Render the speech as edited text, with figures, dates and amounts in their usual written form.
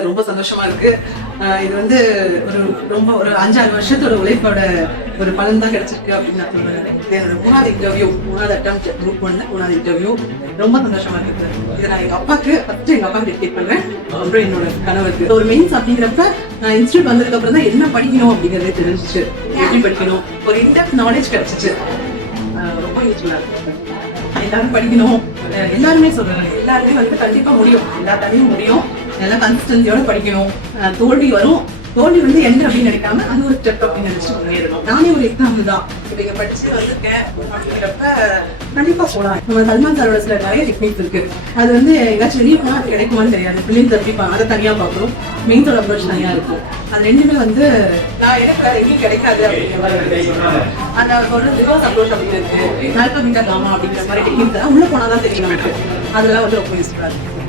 ரொம்ப சந்தோஷமா இருக்கு. இது வந்து ஒரு 5-6 வருஷத்தோட உழைப்போட ஒரு பலன் தான் கிடைச்சிருக்கு அப்படின்னு நான் சொல்றேன். இது என்னோட 3வது இன்டர்வியூ, 3வது அட்டெம்ப்ட் குரூப் 1 3வது இன்டர்வியூ. ரொம்ப சந்தோஷமா இருக்கு. இதை நான் எங்க அப்பாவுக்கு டெடிகேட் பண்றேன். அப்புறம் என்னோட கணவருக்கு. ஒரு மெயின்ஸ் அப்படிங்கிறப்ப நான் இன்ஸ்டியூட் வந்ததுக்கு அப்புறம் தான் என்ன படிக்கணும் அப்படிங்கறதே தெரிஞ்சிச்சு. எப்படி படிக்கணும், ஒரு இன்டெப்த் நாலேஜ் கிடைச்சிச்சு. ரொம்ப யூஸ்ஃபுல்லா இருக்கு. எல்லாரும் படிக்கணும். எல்லாருமே சொல்றாங்க, எல்லாருமே வந்து கண்டிப்பா முடியும், எல்லாத்தாலையும் முடியும். நல்லா கன்சிஸ்டன்சியோட படிக்கணும். தோல்வி வரும், தோல்வி வந்து என்ன அப்படின்னு நினைக்காம அது ஒரு ஸ்டெப் அப்படின்னு நினைச்சு முன்னேறணும். நானே ஒரு எக்ஸாம்பிள் தான். இப்ப இங்க படிச்சு வந்திருக்கேன் அப்படிங்கிறப்ப கண்டிப்பா போலாம். நம்ம சல்மான் சாரோட சில நிறைய டெக்னிக்ஸ் இருக்கு. அது வந்து எங்காச்சும் வெளியே அது கிடைக்குமான்னு தெரியாது. பிள்ளைங்க எப்படி அதை தனியா பார்க்கணும், மெயின்ஸோட அப்ரோச் தனியா இருக்கும். அது ரெண்டுமே வந்து நான் எனக்கு வேற எங்கேயும் கிடைக்காது அப்படிங்கிற மாதிரி அந்த ஒரு ரிவர்ஸ் அப்ரோச் அப்படின்னு இருக்கு. நால்பா மீட்டர் காமா அப்படிங்கிற மாதிரி டெக்னிக்ஸ் உள்ள போனாதான் தெரியும். அதெல்லாம் வந்து ரொம்ப யூஸ்ஃபுல்லா இருக்கு.